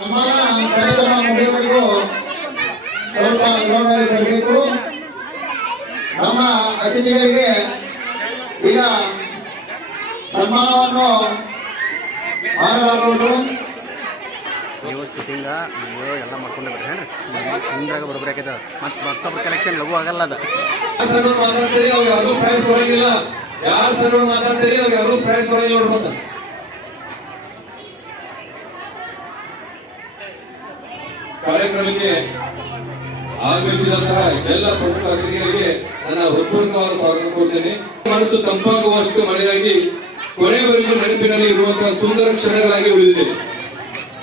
ಸಮಾನ ಕಾರ್ಯಕ್ರಮ ಮುಗಿಯುವವರೆಗೂ ಸ್ವಲ್ಪ ಗ್ರೌಂಡ್ನಲ್ಲಿ ಬರಬೇಕು. ನಮ್ಮ ಅತಿಥಿಗಳಿಗೆ ಈಗ ಸನ್ಮಾನವನ್ನು ಮಾಡಲಾಗುವುದು. ನೀವು ಶೂಟಿಂಗ ನೀವು ಎಲ್ಲ ಮಾಡ್ಕೊಂಡೆ ಬರ್ರಿ ಹಿಂದ್ರಾಗ ಬರ್ಬೇಕಾಯ್ತದ ಮತ್ತೊಬ್ಬರು ಕಲೆಕ್ಷನ್ ಲಘು ಆಗಲ್ಲ ಅದು. ಮಾತಾಡ್ತೀರಿ ಅವ್ರು ಯಾರು ಪ್ರೈಸ್ ಕೊಡಂಗಿಲ್ಲ. ಯಾರು ಸರ್ ಮಾತಾಡ್ತೀರಿ ಅವ್ರು ಯಾರು ಪ್ರೈಸ್ ಕೊಡಂಗಿಲ್ಲ ನೋಡ್ಕೊಂತ. ಕಾರ್ಯಕ್ರಮಕ್ಕೆ ಆಗಮಿಸಿದಂತಹ ಎಲ್ಲ ಪ್ರಮುಖ ಅತಿಥಿಗಳಿಗೆ ನನ್ನ ಹೃತ್ಪೂರ್ವಕವಾದ ಸ್ವಾಗತ ಕೋರ್ತೇನೆ. ಮನಸ್ಸು ತಂಪಾಗುವಷ್ಟು ಮಳೆಯಾಗಿ ಕೊನೆಯವರೆಗೂ ನೆನಪಿನಲ್ಲಿ ಇರುವಂತಹ ಸುಂದರ ಕ್ಷಣಗಳಾಗಿ ಉಳಿದಿದೆ.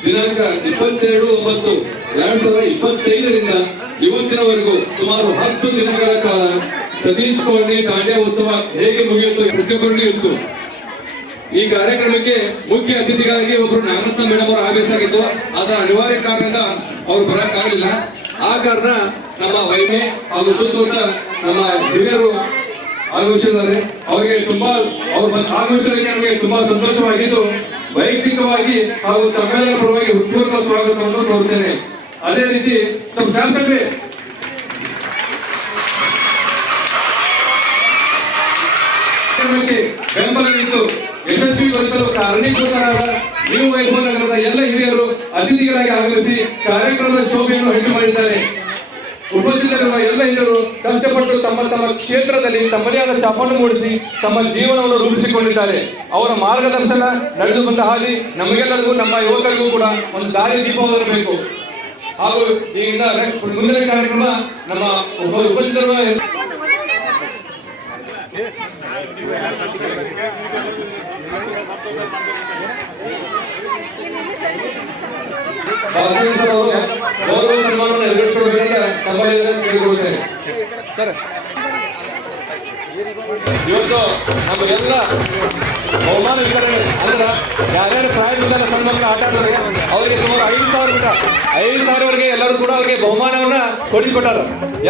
ದಿನಾಂಕ 22/9/2025ರಿಂದ ಇವತ್ತಿನವರೆಗೂ ಸುಮಾರು 10 ದಿನಗಳ ಕಾಲ ಸತೀಶ್ ಕಾಲನಿ ದಾಂಡ್ಯಾ ಉತ್ಸವ ಹೇಗೆ ಮುಗಿಯುತ್ತೋ ಪ್ರತಿಯೊಬ್ಬರಿಗೂ ಇತ್ತು. ಈ ಕಾರ್ಯಕ್ರಮಕ್ಕೆ ಮುಖ್ಯ ಅತಿಥಿಗಳಾಗಿ ಒಬ್ಬರು ನಾಗರತ್ನ ಮೇಡಮ್ ಅವರು ಆಗಬೇಕಾಗಿತ್ತು. ಅದರ ಅನಿವಾರ್ಯ ಕಾರಣದಿಂದ ಅವರು ಬರಕ್ಕಾಗಲಿಲ್ಲ. ಆ ಕಾರಣ ನಮ್ಮ ವೈಮೆ ಹಾಗೂ ಸುತ್ತಮುತ್ತ ನಮ್ಮ ಹಿರಿಯರು ಆಗಮಿಸಿದ್ದಾರೆ. ಅವರಿಗೆ ತುಂಬಾ ಆಗಮಿಸಲಿಕ್ಕೆ ನಮಗೆ ತುಂಬಾ ಸಂತೋಷವಾಗಿದ್ದು ವೈಯಕ್ತಿಕವಾಗಿ ಹಾಗೂ ತಮ್ಮೆಲ್ಲರ ಪರವಾಗಿ ಹೃತ್ಪೂರ್ವಕ ಸ್ವಾಗತವನ್ನು ಕೋರುತ್ತೇನೆ. ಅದೇ ರೀತಿ ನಮ್ಮ ಕ್ಯಾಂಪಲ್ಲಿ ಬೆಂಬಲ ನೀಡಿ ಯಶಸ್ವಿಗೊಳಿಸಲು ಕಾರಣೀಭೂತರಾದ ನ್ಯೂ ವೈಭವ್ ನಗರದ ಎಲ್ಲ ಹಿರಿಯರು ಅತಿಥಿಗಳಾಗಿ ಆಗಮಿಸಿ ಕಾರ್ಯಕ್ರಮದ ಶೋಭೆಯನ್ನು ಹೆಚ್ಚು ಮಾಡಿದ್ದಾರೆ. ಉಪಸ್ಥಿತರಿರುವ ಎಲ್ಲ ಹಿರಿಯರು ಕಷ್ಟಪಟ್ಟು ತಮ್ಮ ತಮ್ಮ ಕ್ಷೇತ್ರದಲ್ಲಿ ತಮ್ಮದೇ ಆದ ಛಾಪನ್ನು ಮೂಡಿಸಿ ತಮ್ಮ ಜೀವನವನ್ನು ರೂಪಿಸಿಕೊಂಡಿದ್ದಾರೆ. ಅವರ ಮಾರ್ಗದರ್ಶನ ನಡೆದು ಬಂದ ಹಾದಿ ನಮಗೆಲ್ಲರಿಗೂ ನಮ್ಮ ಯುವಕರಿಗೂ ಕೂಡ ಒಂದು ದಾರಿ ದೀಪವಾಗಿರಬೇಕು. ಹಾಗೂ ಈಗಿನ ಮುಂದಿನ ಕಾರ್ಯಕ್ರಮ ನಮ್ಮ ಉಪಸ್ಥಿತರಿರುವ ಗೌರವ ಸನ್ಮಾನವನ್ನು ನೆರವೇರಿಸಿಕೊಳ್ಳಬೇಕಂತ ಕೇಳಿಕೊಳ್ಳುತ್ತೇನೆ. ಸರ್, ಇವತ್ತು ನಮಗೆಲ್ಲ ಬಹುಮಾನ ವಿತರಣೆ ಅಂದ್ರೆ ಯಾರ್ಯಾರು ಪ್ರಾಯದಿಂದ ಸಣ್ಣ ಮಕ್ಕಳು ಆಟ ಆಡಿದ್ರೆ ಅವರಿಗೆ ಸುಮಾರು 5,000 ಎಲ್ಲರೂ ಕೂಡ ಅವರಿಗೆ ಬಹುಮಾನವನ್ನ ಕೊಡಿಸಿಕೊಟ್ಟಾರ.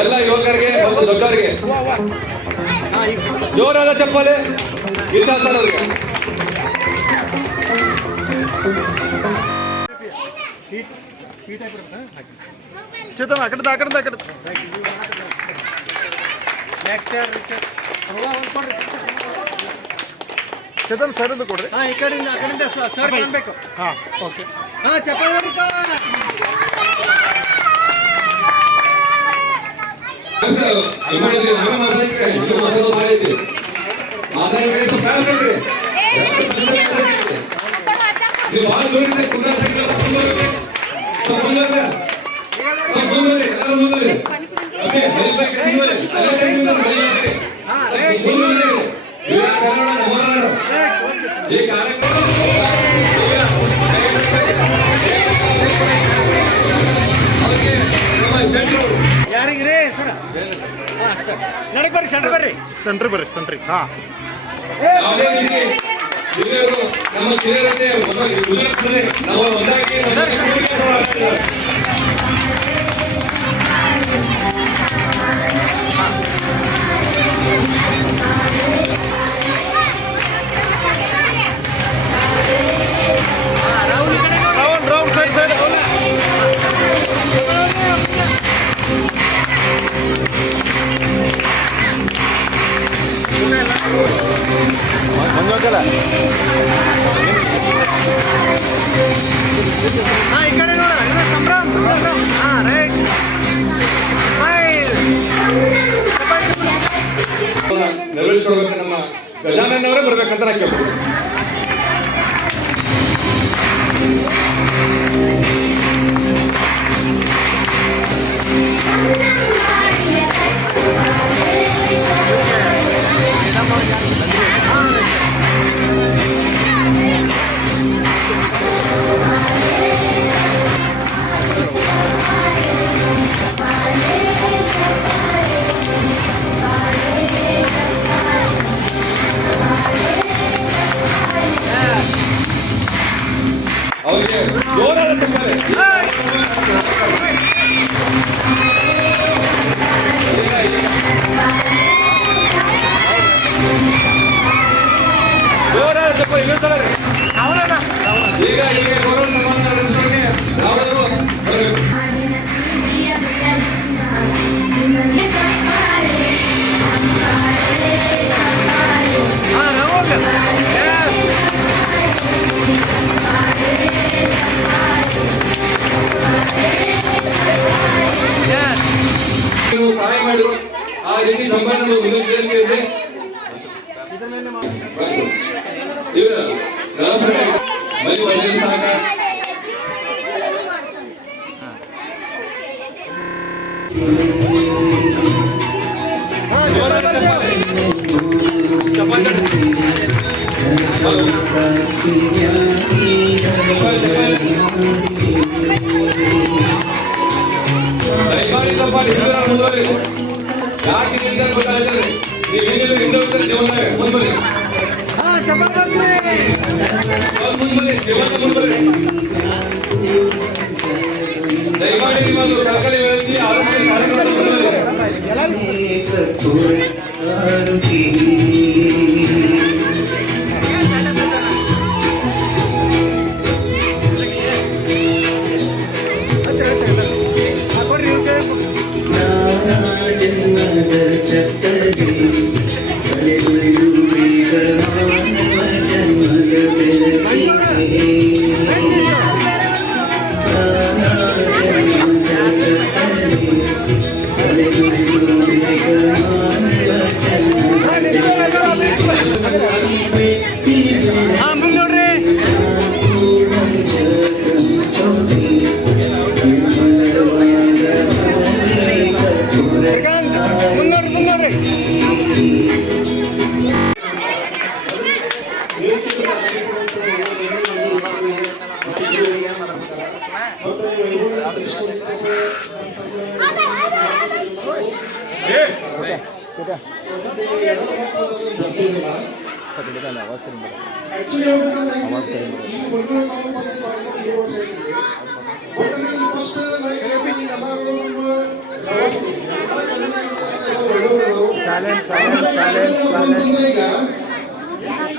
ಎಲ್ಲ ಯುವಕರಿಗೆ ಮತ್ತು ದೊಡ್ಡವರಿಗೆ ಜೋರಾದ ಚಪ್ಪಾಳೆ ವಿಶ್ವಾಸ ಅವರಿಗೆ. ಚೇತನ ಆ ಕಡೆ ಚೇತನ್ ಸರ್ ಇದು ಕೊಡ್ರಿ. ಈ ಕಡೆಯಿಂದ ಆ ಕಡೆಯಿಂದ ಸರ್ ಕಾಣಬೇಕು. ಹಾಂ, ಓಕೆ. ಚಪ್ಪಾಳೆ ಯಾರಿಗ್ರಿ ಸರ್? ನಡಕ್ ಬರ್ರಿ, ಸೆಂಟ್ರ್ ಬರ್ರಿ. ಹಾಂ, ಯಾವುದೇ ರೀತಿ ಹಿರಿಯರು ನಮ್ಮ ಕಿರಿಯರತೆ ನಾವು ಒಂದಾಗಿ ರೌಂಡ್ ಸೈಡ್ ಮಂಜೋಕಲ್ಲ. ಈ ಕಡೆ ನೋಡ ಸಂಭ್ರಮ್. ರೈಟ್ ನೆರವೇರಿಸೋದಕ್ಕೆ ನಮ್ಮ ಗಜಾನನವರೇ ಬರ್ಬೇಕಂತ ನಾ ಕೇಳ್ಬೋದು. ಅವರಿಗೆ ಜೋರಾದ ಚಪ್ಪಾಳೆ. ಜೋರಾದ ಚಪ್ಪಾಳೆ. ಈಗ ಗೌರವ ಸಮಾರಂಭ ದಯಮಾಡಿ ಸ್ವಲ್ಪ ಹಿರಿಯರ ಮುಂದೆ ಯಾಕೆ ನಿಂತ ಗೊತ್ತಾಯ್ತದೆ ನೀವೇನಿಲ್ಲ ಹಿಂದೆ ಹೋಗ್ತಾರೆ ಜೀವನದಾಗ ಮುಂದೆ ಮುಂದೆ ಜೀವನ ಮುಂದೆ ದಯಮಾಡಿ ನಿಮ್ಮೊಂದು ಸರ್ಕಾರಿ ವ್ಯವಸ್ಥೆ ಆರೋಗ್ಯ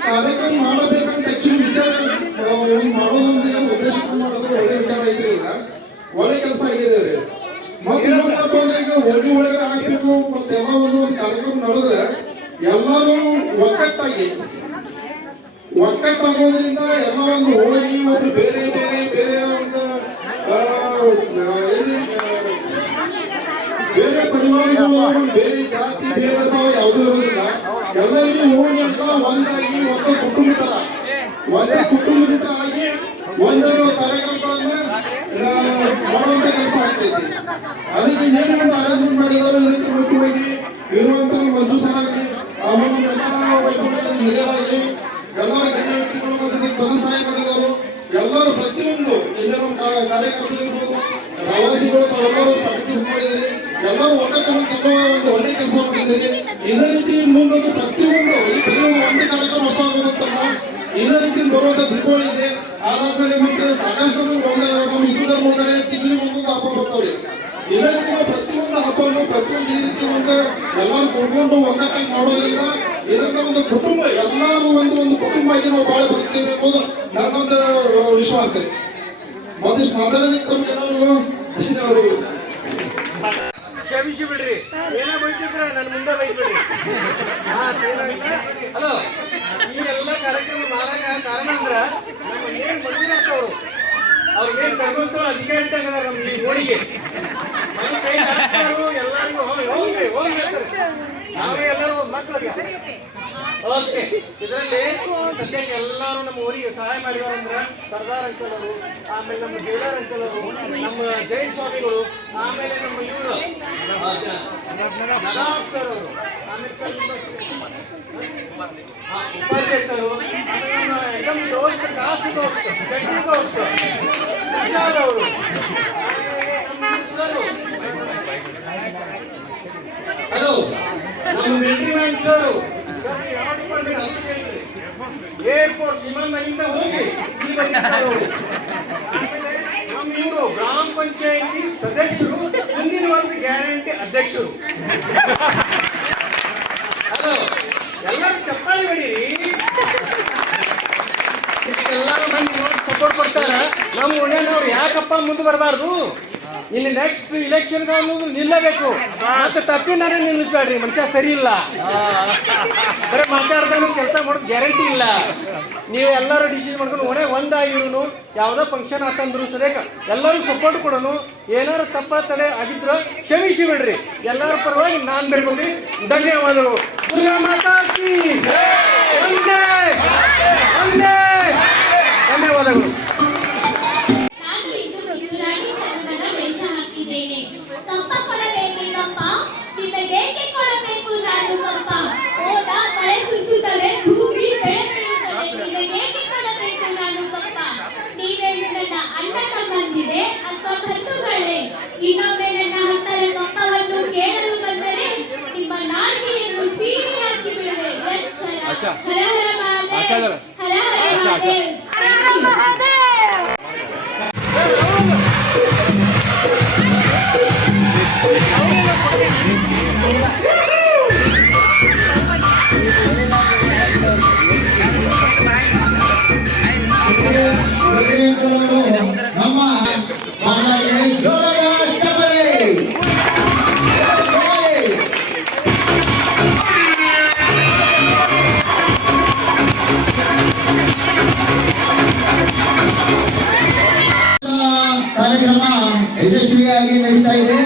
ಕಾರ್ಯಕ್ರಮ ಮಾಡಬೇಕಂತ ಆಕ್ಚುಲಿ ವಿಚಾರ ಮಾಡೋದಂದ್ರೆ ಉದ್ದೇಶ ಮಾಡೋದ್ರೆ ಒಳ್ಳೆ ವಿಚಾರ ಐತ್ರಿ. ಈಗ ಒಳ್ಳೆ ಕೆಲಸ ಆಗಿದೆ ರೀ. ಮತ್ತೆ ಇನ್ನೊಂದಪ್ಪ ಅಂದ್ರೆ ಈಗ ಒಳ್ಳೆ ಒಳಗಡೆ ಹಾಕ್ಬೇಕು ಮತ್ತೆ ಎಲ್ಲ ಒಂದು ಕಾರ್ಯಕ್ರಮ ನಡೆದ್ರೆ ಎಲ್ಲರೂ ಒಕ್ಕಟ್ಟಾಗೋದ್ರಿಂದ ಎಲ್ಲ ಒಂದು ಹೋಗಿ ಒಬ್ರು ಬೇರೆ ಬೇರೆ ಬೇರೆ ಒಂದು ಬೇರೆ ಪರಿವಾರಗಳು ಬೇರೆ ಜಾತಿ ಭೇದ ಭಾವ ಯಾವುದೂ ಇರೋದಿಲ್ಲ. ಎಲ್ಲರಿಗೂ ಹೋಗಿ ಎಲ್ಲ ಒಂದಾಗಿ ಒಂದು ಕುಟುಂಬದ ತರ ಆಗಿ ಒಂದು ಕಾರ್ಯಕ್ರಮಗಳನ್ನ ಮಾಡುವಂತ ಕೆಲಸ ಆಗ್ತೈತಿ. ಅದಕ್ಕೆ ಏನು ಒಂದು ಅರೇಂಜ್ಮೆಂಟ್ ಮಾಡಿದಾರೋ ಇದಕ್ಕೆ ಮುಖ್ಯವಾಗಿ ಇರುವಂತ ಮಂಜು ಸರ್ ಆಗಲಿ ಆಮೇಲೆ ಎಲ್ಲ ಹಿರಿಯರಾಗಲಿ ಎಲ್ಲರ ಗಣ್ಯ ವ್ಯಕ್ತಿಗಳು ಮತ್ತೆ ಧನ ಸಹಾಯ ಮಾಡಿದವರು ಎಲ್ಲರೂ ಪ್ರತಿಯೊಂದು ಎಲ್ಲ ನಮ್ಮ ಕಾರ್ಯಕರ್ತರಿರ್ಬೋದು ಪ್ರವಾಸಿಗಳು ತಾವೆಲ್ಲರೂ ಪಾರ್ಟಿಸಿಪೇಟ್ ಮಾಡಿದಿರಿ. ಎಲ್ಲರೂ ಒಕ್ಕಟ್ಟು ಚಲೋ ಒಂದು ಒಳ್ಳೆ ಕೆಲಸ ಮಾಡಿದಿರಿ. ಇದೇ ರೀತಿ ಮುಂದೊಂದು ಪ್ರತಿಯೊಂದು ಈ ಬರೀ ಒಂದೇ ಕಾರ್ಯಕ್ರಮ ಅಷ್ಟ ಆಗೋದಂತಲ್ಲ, ಇದೇ ರೀತಿ ಬರುವಂತ ದೀಪಾವಳಿ ಇದೆ. ಅದಾದ್ಮೇಲೆ ಮತ್ತೆ ಸಾಕಷ್ಟು ನಮ್ಮ ಹಿಂದೂ ಧರ್ಮ ಕಡೆ ತಿಂಗಳಿಗೆ ಒಂದೊಂದು ಹಬ್ಬ ಬರ್ತಾವ್ರಿ. ಇದೇ ರೀತಿ ನಾವು ಪ್ರತಿಯೊಂದು ಹಬ್ಬನು ಪ್ರತಿಯೊಂದು ಈ ರೀತಿ ಒಂದು ಎಲ್ಲರೂ ಕೂಡ್ಕೊಂಡು ಒಗ್ಗಟ್ಟಾಗಿ ಮಾಡೋದ್ರಿಂದ ಇದನ್ನ ಒಂದು ಕುಟುಂಬ ಎಲ್ಲರೂ ಒಂದು ಕುಟುಂಬ ಆಗಿ ನಾವು ಬಾಳೆ ಬರ್ತೀವಿ ಅನ್ನೋದು ನನ್ನೊಂದು ವಿಶ್ವಾಸ ರೀ. ಮತ್ತಿಷ್ಟು ಮಾತಾಡೋದಕ್ಕೆ ತಮ್ಗೆ ಎಲ್ಲರೂ ಧನ್ಯವಾದಗಳು. ಕ್ಷಮಿಸಿ ಬಿಡ್ರಿ, ಏನೋ ಬೈತಿದ್ರ ನನ್ನ ಮುಂದೆ ಬೈದ್ಬಿಡ್ರಿ. ಹಲೋ, ಈ ಎಲ್ಲ ಕಾರ್ಯಕ್ರಮ ಮಾಡಾಕ ಕಾರಣ ಅಂದ್ರ ನಮ್ಮ ಮೇನ್ ಮಂಜುನಾಥವ್ರು ಅವ್ರ ಮೇನ್ ಧರ್ಮಸ್ಥಳ ಅಧಿಕಾರಿ ಆಗಿದಾರ ನಮ್ಮ ಈ ಓಣಿಗೆ. ನಮ್ಮ ಕೈ ಹಾಕ್ತಾರು ಎಲ್ಲರಿಗೂ ಹೋಗಿ ನಾವೇ ಎಲ್ಲರೂ ಮಕ್ಕಳಿಗೆ. ಓಕೆ, ಇದರಲ್ಲಿ ಸದ್ಯಕ್ಕೆ ಎಲ್ಲರೂ ನಮ್ಮ ಊರಿಗೆ ಸಹಾಯ ಮಾಡಿದಾರೆ ಅಂದ್ರೆ ಸರ್ದಾರ್ ಅಂಕಲ್ ಅವರು, ಆಮೇಲೆ ನಮ್ಮ ಜೈಲರ್ ಅಂಕಲ್ ಅವರು, ನಮ್ಮ ಜೈನ್ ಸ್ವಾಮಿಗಳು, ಆಮೇಲೆ ನಮ್ಮ ಇವರು ನವಾಬ್ ಸರ್ ಅವರು, ಆಮೇಲೆ ಉಪಾಧ್ಯಾಯ ಸರ್, ಆಮೇಲೆ ನಮ್ಮ ಎಕ್ದಮ್ ದೋಸ್ತ ಕಾಸು ದೋಸ್ತ ಗಡ್ಡಿ ದೋಸ್ತ ಪ್ರಸಾದ್ ಅವರು, ಆಮೇಲೆ ನಮ್ಮ ಸರ್. ಹಲೋ, ನಮ್ಮ ಮಿಲಿಟರಿ ಮ್ಯಾನ್ ಸರ್ ಏರ್ಪೋರ್ಟ್ ವಿಮಾನದಿಂದ ಹೋಗಿ ಇಲ್ಲಿ ಬಂದಿದ್ದಾರೆ. ಆಮೇಲೆ ನಮ್ಮ ಇವರು ಗ್ರಾಮ ಪಂಚಾಯಿತಿ ಸದಸ್ಯರು, ಮುಂದಿನ ವರ್ಷ ಗ್ಯಾರಂಟಿ ಅಧ್ಯಕ್ಷರು. ಹಲೋ, ಎಲ್ಲರೂ ಚಪ್ಪಾಳಿ ಹೊಡೀರಿ. ಎಲ್ಲರೂ ಮಂದಿ ನೋಡಿ ಸಪೋರ್ಟ್ ಕೊಡ್ತಾರ. ನಮ್ಮ ಉಳಿಯನವ್ರು ಯಾಕಪ್ಪ ಮುಂದೆ ಬರಬಾರ್ದು? ಇಲ್ಲಿ ನೆಕ್ಸ್ಟ್ ಇಲೆಕ್ಷನ್ ಅನ್ನೋದು ನಿಲ್ಲಬೇಕು. ಮತ್ತೆ ತಪ್ಪಿ ನಾನೇ ನಿಲ್ಲಿಸ್ಬೇಡ್ರಿ, ಮನುಷ್ಯ ಸರಿ ಇಲ್ಲ. ಬರೀ ಮಾತಾಡ್ದಾನು ಕೆಲಸ ಮಾಡೋದು ಗ್ಯಾರಂಟಿ ಇಲ್ಲ. ನೀವು ಎಲ್ಲರೂ ಡಿಸಿಷನ್ ಮಾಡ್ಕೊಂಡು ಒಣೆ ಒಂದಾಗಿರು, ಯಾವುದೋ ಫಂಕ್ಷನ್ ಹಾಕಂದ್ರು ಸರಿಯಾಗ ಎಲ್ಲರೂ ಸಪೋರ್ಟ್ ಕೊಡೋನು. ಏನಾರು ತಪ್ಪ ತಡೆ ಆಗಿದ್ರು ಕ್ಷಮಿಸಿ ಬಿಡ್ರಿ. ಎಲ್ಲರ ಪರವಾಗಿ ನಾನು ಬೇಡ್ಕೊಂಡ್ರಿ. ಧನ್ಯವಾದಗಳು. ದುರ್ಗಾ ಮಾತಾ ಕೀ ಜೈ. ಧನ್ಯವಾದಗಳು. ಬಂದಿದೆ ಅಥವಾ ಕತ್ತುಗಳೇ? ಇನ್ನೊಮ್ಮೆ ನನ್ನ ಹತ್ತರ ಕಪ್ಪವನ್ನು ಕೇಳಲು ಬಂದರೆ ನಿಮ್ಮ ನಾಲಿಗೆಯನ್ನು ಸೀಳಿ ಹಾಕಿ ಬಿಡುವೆ. ಎಚ್ಚರ. ಹರ ಹರ ಮಹಾದೇವ್. ಹರ ಹರ ಮಹಾದೇವ್. ನಮ್ಮ ಮನೆಗೆ ಜೋರಾದ ಚಪ್ಪಾಳೆ. ಕಾರ್ಯಕ್ರಮ ಯಶಸ್ವಿಯಾಗಿ ನಡೀತಾ ಇದೆ.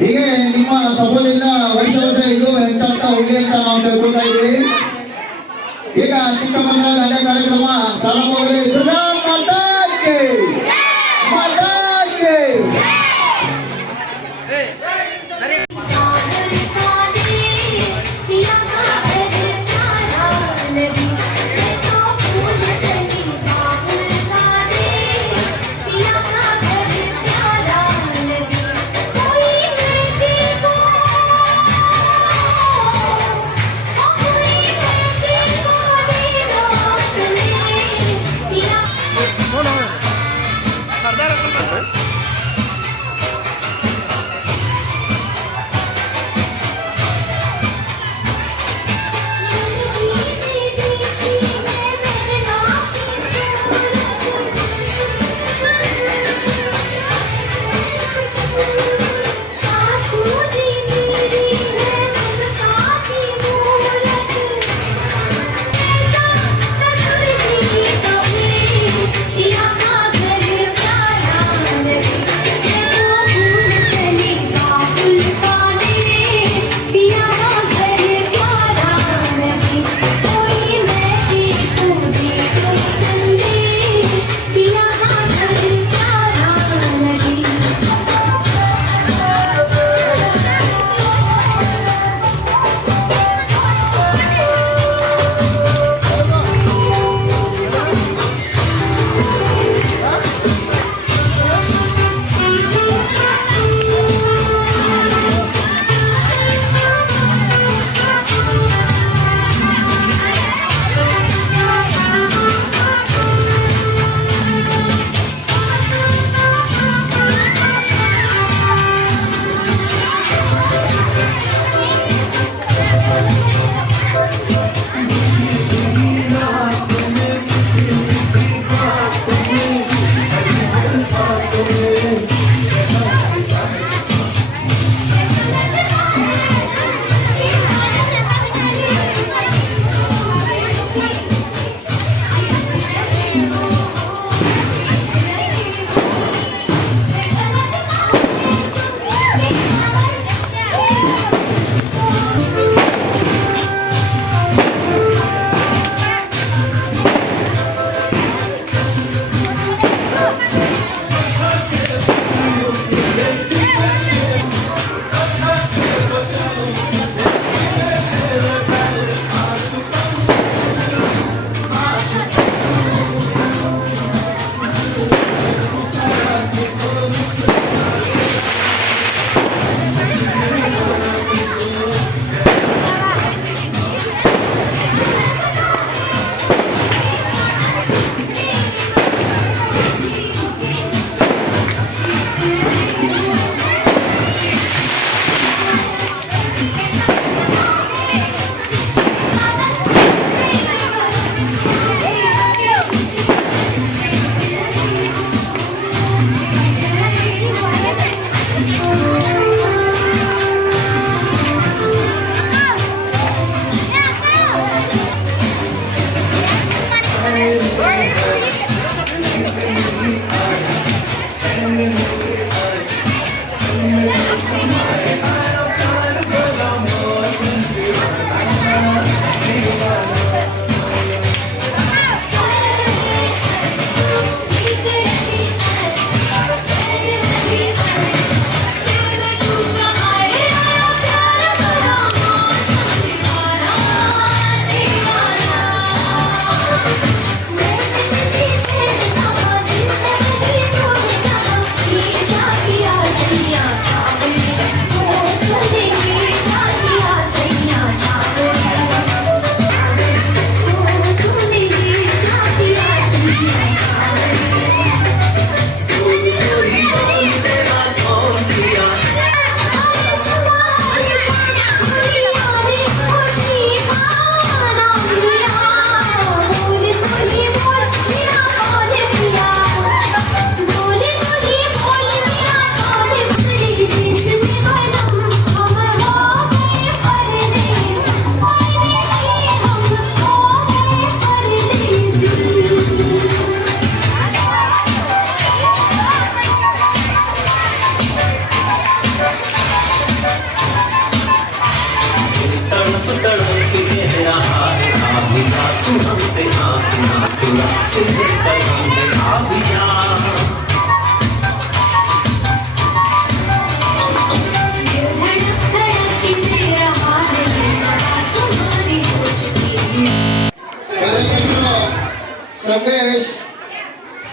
ಹೀಗೆ ನಿಮ್ಮ ಸಪೋರ್ಟಿಂದ ವರ್ಷ ಇದು ಹೆಚ್ಚಾಗ್ತಾ ಹೋಗ್ಲಿ ಅಂತ ನಾವು ಕೇಳ್ಕೊಳ್ತಾ ಇದ್ದೀವಿ. ಈಗ ಚಿಕ್ಕಮಗಳೂರು ಅದೇ ಕಾರ್ಯಕ್ರಮ ಪ್ರಾರಂಭವಾಗಲಿ. ದುರ್ಗಾ ಮಾತಾಕ್ಕೆ ಮಾತಾಕ್ಕೆ.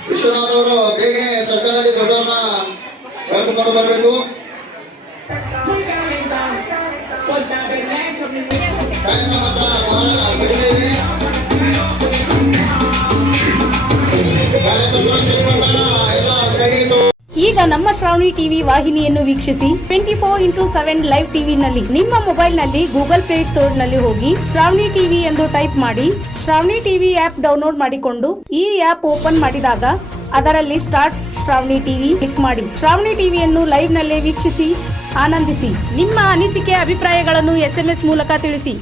ವಿಶ್ವನಾಥ್ ಅವರು ಬೇಗ ಸರ್ಕಾರದಲ್ಲಿ ದೊಡ್ಡವ್ರನ್ನ ಕರೆದುಕೊಂಡು ಬರಬೇಕು. ಟೈಮ್ ನಮ್ಮ ಹತ್ರ ಬಹಳ ಕಡಿಮೆ ಇದೆ. ಕಾರ್ಯಕ್ರಮ ಎಲ್ಲ ಸೈಡಿಗೆ ಈಗ ನಮ್ಮ ಶ್ರಾವಣಿ ಟಿವಿ ವಾಹಿನಿಯನ್ನು ವೀಕ್ಷಿಸಿ 24x7 ಲೈವ್ ಟಿವಿನಲ್ಲಿ ನಿಮ್ಮ ಮೊಬೈಲ್ನಲ್ಲಿ ಗೂಗಲ್ ಪ್ಲೇ ಸ್ಟೋರ್ನಲ್ಲಿ ಹೋಗಿ ಶ್ರಾವಣಿ ಟಿವಿ ಎಂದು ಟೈಪ್ ಮಾಡಿ ಶ್ರಾವಣಿ ಟಿವಿ ಆಪ್ ಡೌನ್ಲೋಡ್ ಮಾಡಿಕೊಂಡು ಈ ಆಪ್ ಓಪನ್ ಮಾಡಿದಾಗ ಅದರಲ್ಲಿ ಸ್ಟಾರ್ಟ್ ಶ್ರಾವಣಿ ಟಿವಿ ಕ್ಲಿಕ್ ಮಾಡಿ ಶ್ರಾವಣಿ ಟಿವಿಯನ್ನು ಲೈವ್ ನಲ್ಲೇ ವೀಕ್ಷಿಸಿ ಆನಂದಿಸಿ. ನಿಮ್ಮ ಅನಿಸಿಕೆ ಅಭಿಪ್ರಾಯಗಳನ್ನು SMS ಮೂಲಕ ತಿಳಿಸಿ.